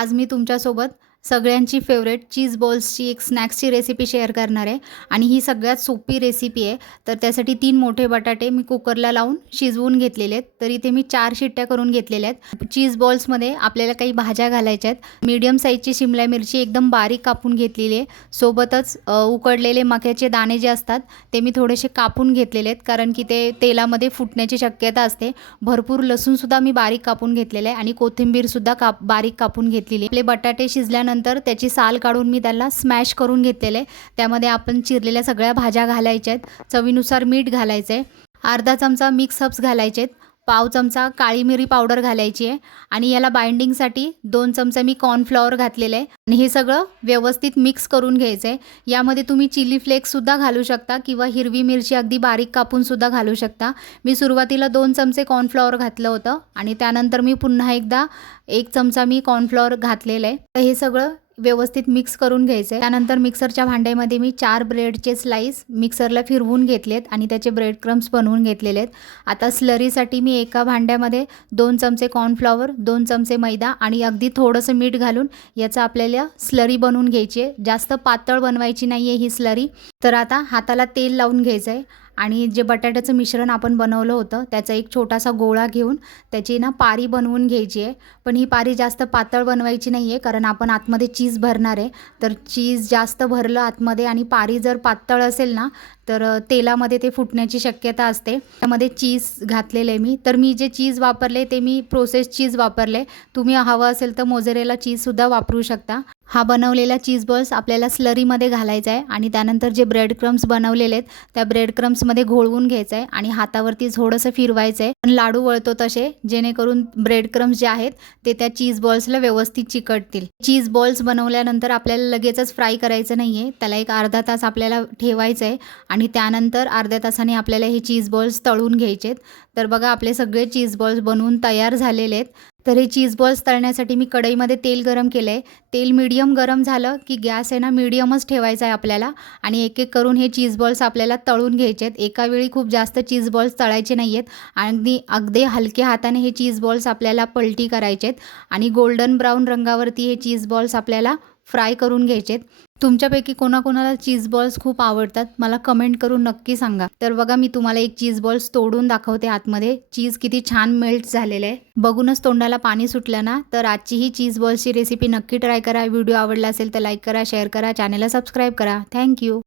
आज मी तुमच्यासोबत सगळ्यांची फेवरेट चीज बॉल्सची एक स्नॅक्सची रेसिपी शेअर करणार आहे. आणि ही सगळ्यात सोपी रेसिपी आहे. तर त्यासाठी तीन मोठे बटाटे मी कुकरला लावून शिजवून घेतलेले आहेत. तर इथे मी चार शिट्ट्या करून घेतलेल्या आहेत. चीज बॉल्समध्ये आपल्याला काही भाज्या घालायच्या आहेत. मीडियम साईजची शिमला मिरची एकदम बारीक कापून घेतलेली आहे. सोबतच उकडलेले मक्याचे दाणे जे असतात ते मी थोडेसे कापून घेतलेले आहेत. कारण की ते तेलामध्ये फुटण्याची शक्यता असते. भरपूर लसूणसुद्धा मी बारीक कापून घेतलेलं आहे. आणि कोथिंबीरसुद्धा काप बारीक कापून घेतलेली आहे. आपले बटाटे शिजल्यानंतर त्याची साल काढून मी त्याला स्मॅश करून घेतलेले. त्यामध्ये आपण चिरलेल्या सगळ्या भाज्या घालायच्या आहेत. चवीनुसार मीठ घालायचं आहे अर्धा चमचा मिक्स हब्स घालायचे आहेत पाव चमचा काळी मिरी पावडर घालायची आहे आणि याला बाइंडिंगसाठी दोन चमचे मी कॉर्नफ्लॉवर घातलेलं आहे. आणि हे सगळं व्यवस्थित मिक्स करून घ्यायचं आहे. यामध्ये तुम्ही चिली फ्लेक्ससुद्धा घालू शकता किंवा हिरवी मिरची अगदी बारीक कापूनसुद्धा घालू शकता. मी सुरुवातीला दोन चमचे कॉर्नफ्लॉवर घातलं होतं आणि त्यानंतर मी पुन्हा एकदा एक चमचा मी कॉर्नफ्लॉवर घातलेलं आहे. तर हे सगळं व्यवस्थित मिक्स करून घ्यायचं आहे त्यानंतर मिक्सरच्या भांड्यामध्ये मी चार ब्रेडचे स्लाईस मिक्सरला फिरवून घेतलेत आणि त्याचे ब्रेड क्रम्स बनवून घेतलेले आहेत. आता स्लरीसाठी मी एका भांड्यामध्ये दोन चमचे कॉर्नफ्लॉवर दोन चमचे मैदा आणि अगदी थोडंसं मीठ घालून याचं आपल्याला स्लरी बनवून घ्यायची आहे. जास्त पातळ बनवायची नाही आहे ही स्लरी तर आता हाताला तेल लावून घ्यायचं आहे आणि जे बटाट्याचं मिश्रण आपण बनवलं होतं त्याचा एक छोटासा गोळा घेऊन त्याची ना पारी बनवून घ्यायची आहे. पण ही पारी जास्त पातळ बनवायची नाही आहे कारण आपण आतमध्ये चीज भरणार आहे. तर चीज जास्त भरलं आतमध्ये आणि पारी जर पातळ असेल ना तर तेलामध्ये ते फुटण्याची शक्यता असते. त्यामध्ये चीज घातलेलं आहे मी. तर मी जे चीज वापरले ते मी प्रोसेस चीज वापरले. तुम्ही हवं असेल तर मोजरेला चीजसुद्धा वापरू शकता. हा बनवलेला चीज बॉल्स आपल्याला स्लरीमध्ये घालायचा आहे आणि त्यानंतर जे ब्रेड क्रम्स बनवलेले आहेत त्या ब्रेड क्रम्समध्ये घोळवून घ्यायचं आहे आणि हातावरती थोडंसं फिरवायचं आहे. आपण लाडू वळतो तसे जेणेकरून ब्रेड क्रम्स जे आहेत ते त्या चीज बॉल्सला व्यवस्थित चिकटतील. चीज बॉल्स बनवल्यानंतर आपल्याला लगेचच फ्राय करायचं नाही आहे त्याला एक अर्धा तास आपल्याला ठेवायचं आहे आणि त्यानंतर अर्ध्या तासाने आपल्याला हे चीज बॉल्स तळून घ्यायचे आहेत तर बघा आपले सगळे चीज बॉल्स बनवून तयार झालेले आहेत. तर हे चीज बॉल्स तळण्यासाठी मी कढईमध्ये तेल गरम केलं आहे तेल मीडियम गरम झालं की गॅस आहे ना मीडियमच ठेवायचा आहे आपल्याला. आणि एक एक करून हे चीज बॉल्स आपल्याला तळून घ्यायचे आहेत. एका वेळी खूप जास्त चीज बॉल्स तळायचे नाही आहेत अगदी अगदी हलक्या हाताने हे चीज बॉल्स आपल्याला पलटी करायचे आहेत. आणि गोल्डन ब्राऊन रंगावरती हे चीज बॉल्स आपल्याला फ्राय करून घ्यायचे तुमच्यापैकी कोणाकोणाला चीज बॉल्स खूप आवडतात मला कमेंट करून नक्की सांगा. तर बघा मी तुम्हाला एक चीज बॉल्स तोडून दाखवते आतमध्ये. चीज किती छान मेल्ट झालेलं आहे. बघूनच तोंडाला पाणी सुटलं ना? तर आजची ही चीज बॉल्सची रेसिपी नक्की ट्राय करा. व्हिडिओ आवडला असेल तर लाईक करा शेअर करा चॅनलला सबस्क्राईब करा. थँक्यू